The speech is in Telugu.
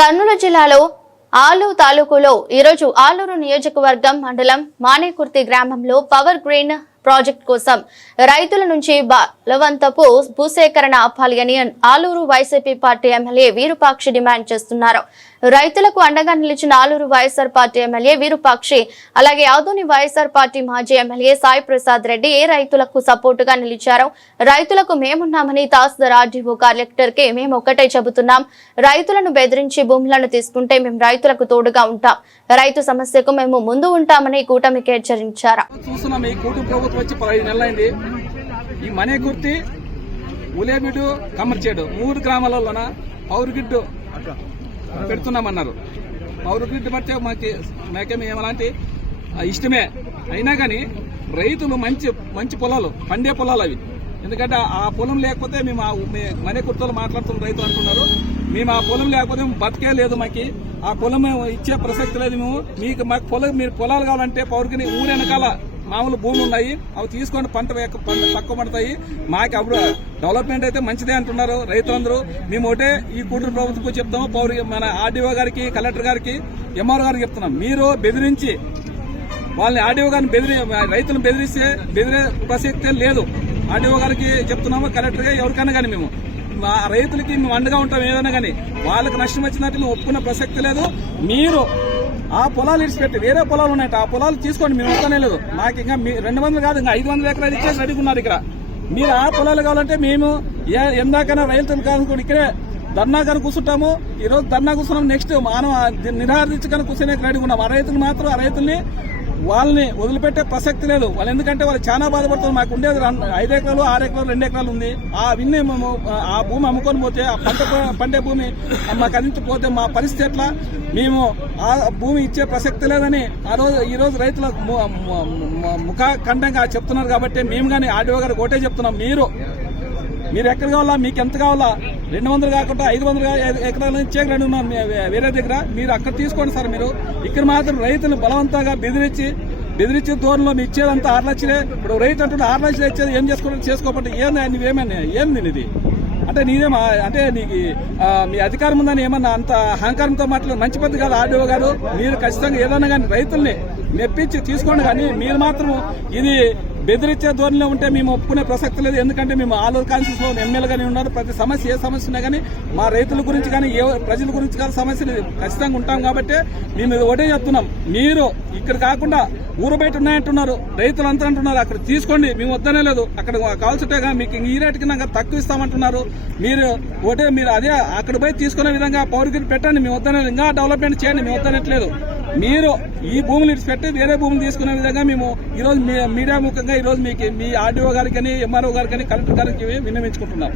కర్నూలు జిల్లాలో ఆలు తాలూకులో ఈరోజు ఆలూరు నియోజకవర్గం మండలం మానేకుర్తి గ్రామంలో పవర్ గ్రీన్ ప్రాజెక్ట్ కోసం రైతుల నుంచి బలవంతపు భూసేకరణ ఆపాలి అని Aluru YCP party MLA Virupakshi demand చేస్తున్నారు. రైతులకు అండగా నిలిచిన Aluru YSR party MLA Virupakshi అలాగే ఆదోని వైఎస్ఆర్ పార్టీ మాజీ ఎమ్మెల్యే సాయి ప్రసాద్ రెడ్డి ఏ రైతులకు సపోర్టుగా నిలిచారో రైతులకు మేమున్నామని తహసీల్దార్ ఆర్డీఓ కలెక్టర్కి మేము ఒకటే చెబుతున్నాం. రైతులను బెదిరించి భూములను తీసుకుంటే మేము రైతులకు తోడుగా ఉంటాం. రైతు సమస్యకు మేము ముందు ఉంటామని కూటమికి హెచ్చరించారు. ప్రభుత్వం వచ్చి పదహైదు నెలలైంది. ఈ మనే కుర్తి ఉలేబిడు కమర్చేడు. మూడు గ్రామాలలోన పౌరుగిడ్డు పెడుతున్నామన్నారు. పౌరుగిడ్డు పడితే మాకు మేకేమి ఏమలాంటి ఇష్టమే. అయినా కానీ రైతులు మంచి మంచి పొలాలు పండే పొలాలు అవి. ఎందుకంటే ఆ పొలం లేకపోతే మేము ఆ మనే కుర్తలు మాట్లాడుతున్న రైతులు అనుకున్నారు. మేము ఆ పొలం లేకపోతే మేము బతికే లేదు మాకు. ఆ పొలం ఇచ్చే ప్రసక్తి లేదు మేము. మీకు మాకు పొలం మీరు పొలాలు కావాలంటే పౌరుకి ఊరు వెనకాల మామూలు భూములు ఉన్నాయి. అవి తీసుకొని పంట పంట తక్కువ పడతాయి. మాకు అప్పుడు డెవలప్మెంట్ అయితే మంచిదే అంటున్నారు రైతులందరూ. మేము ఒకటే ఈ కూటమి ప్రభుత్వం చెప్తాము. పౌరు మన ఆర్డీఓ గారికి కలెక్టర్ గారికి ఎంఆర్ఓ గారికి చెప్తున్నాం. మీరు బెదిరించి వాళ్ళని ఆర్డీఓ గారిని బెదిరి రైతులను బెదిరిస్తే బెదిరే ప్రసక్తే లేదు. ఆర్డీఓ గారికి చెప్తున్నాము కలెక్టర్గా ఎవరికైనా కానీ మేము. మా రైతులకి మేము అండగా ఉంటాం ఏదైనా కానీ. వాళ్ళకి నష్టం వచ్చినట్టు ఒప్పుకున్న ప్రసక్తి లేదు. మీరు ఆ పొలాలు ఇడిచిపెట్టి వేరే పొలాలు ఉన్నాయి ఆ పొలాలు తీసుకోండి మేము వస్తానే లేదు. నాకు ఇంకా మీ రెండు వందలు కాదు ఇంకా ఐదు వందల ఎకరాలు ఇచ్చేసి రెడీగా ఉన్నారు ఇక్కడ. మీరు ఆ పొలాలు కావాలంటే మేము ఏ- ఎందాకైనా రైతులు కానుకోండి ఇక్కడే ధర్నా కానీ కూర్చుంటాము. ఈ రోజు ధర్నా కూర్చున్నాం నెక్స్ట్ మనం కానీ కూర్చునే రెడీగా ఉన్నాం. ఆ రైతులు మాత్రం ఆ రైతుల్ని వాళ్ళని వదిలిపెట్టే ప్రసక్తి లేదు వాళ్ళు ఎందుకంటే వాళ్ళు చాలా బాధపడుతుంది మాకు ఉండేది ఐదు ఎకరాలు ఆరు ఎకరాలు రెండు ఎకరాలు ఉంది ఆ విన్ని మేము ఆ భూమి అమ్ముకొని పోతే ఆ పంట పండే భూమి మాకు అందించకపోతే మా పరిస్థితి ఎట్లా మేము ఆ భూమి ఇచ్చే ప్రసక్తి లేదని ఆ రోజు ఈ రోజు రైతుల ముఖ ఖండంగా చెప్తున్నారు కాబట్టి మేము కానీ ఆర్డీఓ గారు ఒకటే చెప్తున్నాం మీరు మీరు ఎక్కడ కావాలా? మీకు ఎంత కావాలా? రెండు వందలు కాకుండా ఐదు వందలు ఎక్కడ చేయగలను ఎకరాల నుంచి వేరే దగ్గర. మీరు అక్కడ తీసుకోండి సార్ మీరు. ఇక్కడ మాత్రం రైతులు బలవంతంగా బెదిరించి బెదిరించిన దూరంలో మీ ఇచ్చేదంతా ఆరు లక్షలే. ఇప్పుడు రైతు అంటున్న ఆరు లక్షలు ఇచ్చేది ఏం చేసుకోవాలి? చేసుకోకపోతే ఏంది నువ్వేమని ఏంది ఇది అంటే నీదేమా అంటే నీకు మీ అధికారం ఉందని ఏమన్నా అంత అహంకారంతో మాట్లాడు మంచి పద్ధతి కాదు ఆర్డీఓ గారు. మీరు ఖచ్చితంగా ఏదైనా కానీ రైతుల్ని మెప్పించి తీసుకోండి కానీ మీరు మాత్రం ఇది బెదిరించే ధోరణిలో ఉంటే మేము ఒప్పుకునే ప్రసక్తి లేదు. ఎందుకంటే మేము ఆలూరు కాన్స్టిట్యూన్స్ ఎమ్మెల్యేగానే ఉన్నారు. ప్రతి సమస్య ఏ సమస్య ఉన్నా కానీ మా రైతుల గురించి కానీ ఏ ప్రజల గురించి కానీ సమస్యలు ఖచ్చితంగా ఉంటాం కాబట్టి మేము ఒకటే చెప్తున్నాం. మీరు ఇక్కడ కాకుండా ఊరు బయట ఉన్నాయంటున్నారు. రైతులు అంతా అంటున్నారు. అక్కడ తీసుకోండి. మేము వద్దనే లేదు. అక్కడ కావాల్సింటే మీకు ఈ రేటుకి నాకు తక్కువ ఇస్తామంటున్నారు. మీరు ఒకటే మీరు అదే అక్కడ పోయి తీసుకునే విధంగా పౌరుకి పెట్టండి. మేము వద్దనే ఇంకా డెవలప్మెంట్ చేయండి. మేము వద్దనట్లేదు. మీరు ఈ భూములు ఇడిచిపెట్టి వేరే భూములు తీసుకునే విధంగా మేము ఈ రోజు మీ- మీడియా ముఖంగా ఈ రోజు మీకు మీ ఆర్డీఓ గారికి కానీ ఎంఆర్ఓ గారికి కానీ కలెక్టర్ గారికి విన్నవించుకుంటున్నాం.